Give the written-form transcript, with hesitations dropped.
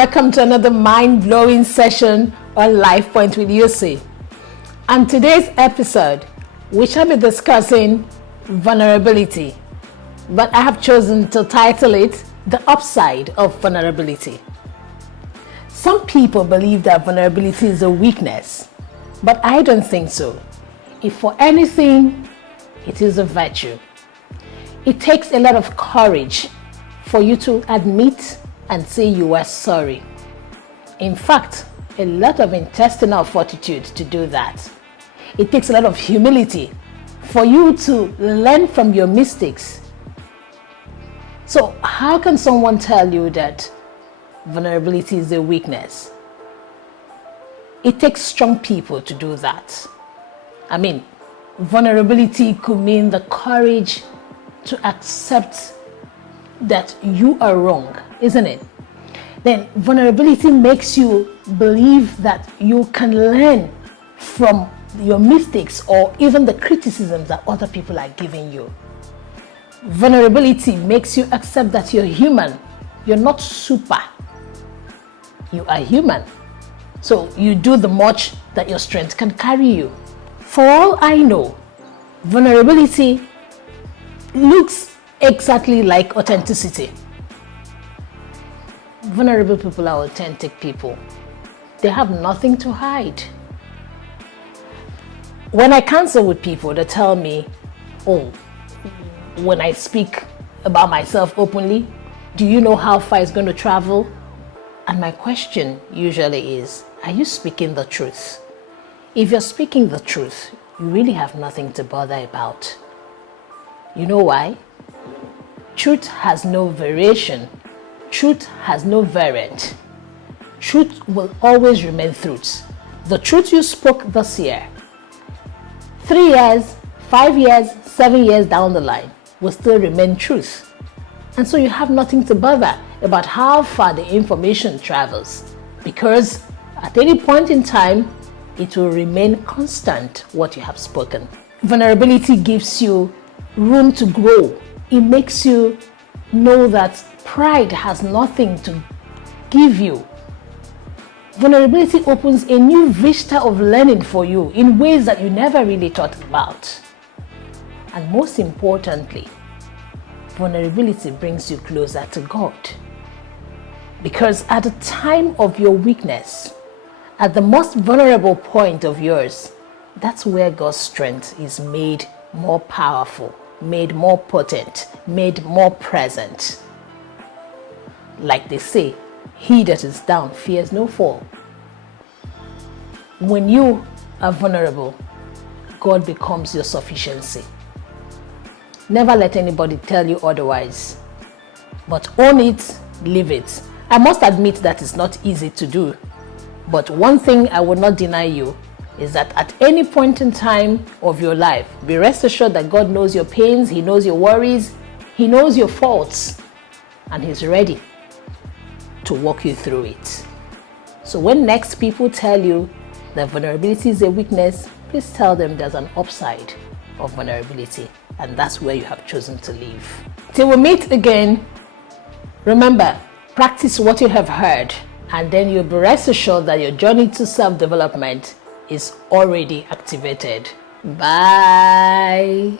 welcome to another mind-blowing session on Life Point with Yussi. On today's episode, we shall be discussing vulnerability, but I have chosen to title it The Upside of Vulnerability. Some people believe that vulnerability is a weakness, but I don't think so. If for anything, it is a virtue. It takes a lot of courage for you to admit and say you are sorry. In fact, a lot of intestinal fortitude to do that. It takes a lot of humility for you to learn from your mistakes. So how can someone tell you that vulnerability is a weakness? It takes strong people to do that. Vulnerability could mean the courage to accept that you are wrong, isn't it? Then vulnerability makes you believe that you can learn from your mistakes or even the criticisms that other people are giving you. Vulnerability makes you accept that you're human. You're not super. You are human. So you do the much that your strength can carry you. For all I know, vulnerability looks exactly like authenticity. Vulnerable people are authentic people. They have nothing to hide. When I counsel with people, they tell me, when I speak about myself openly, do you know how far it's going to travel? And my question usually is, are you speaking the truth? If you're speaking the truth, you really have nothing to bother about. You know why? Truth has no variation. Truth has no variant. Truth will always remain truth. The truth you spoke this year, 3 years, 5 years, 7 years down the line will still remain truth. And so you have nothing to bother about how far the information travels, because at any point in time, it will remain constant what you have spoken. Vulnerability gives you room to grow. It makes you know that pride has nothing to give you. Vulnerability opens a new vista of learning for you in ways that you never really thought about. And most importantly, vulnerability brings you closer to God. Because at the time of your weakness, at the most vulnerable point of yours, that's where God's strength is made more powerful, made more potent, made more present. Like they say, he that is down fears no fall. When you are vulnerable, God becomes your sufficiency. Never let anybody tell you otherwise, but own it, live it. I must admit that it's not easy to do, but one thing I will not deny you is that at any point in time of your life, be rest assured that God knows your pains, He knows your worries, He knows your faults, and He's ready to walk you through it. So when next people tell you that vulnerability is a weakness, please tell them there's an upside of vulnerability, and that's where you have chosen to live. Till we meet again, remember, practice what you have heard, and then you'll be rest assured that your journey to self-development is already activated. Bye.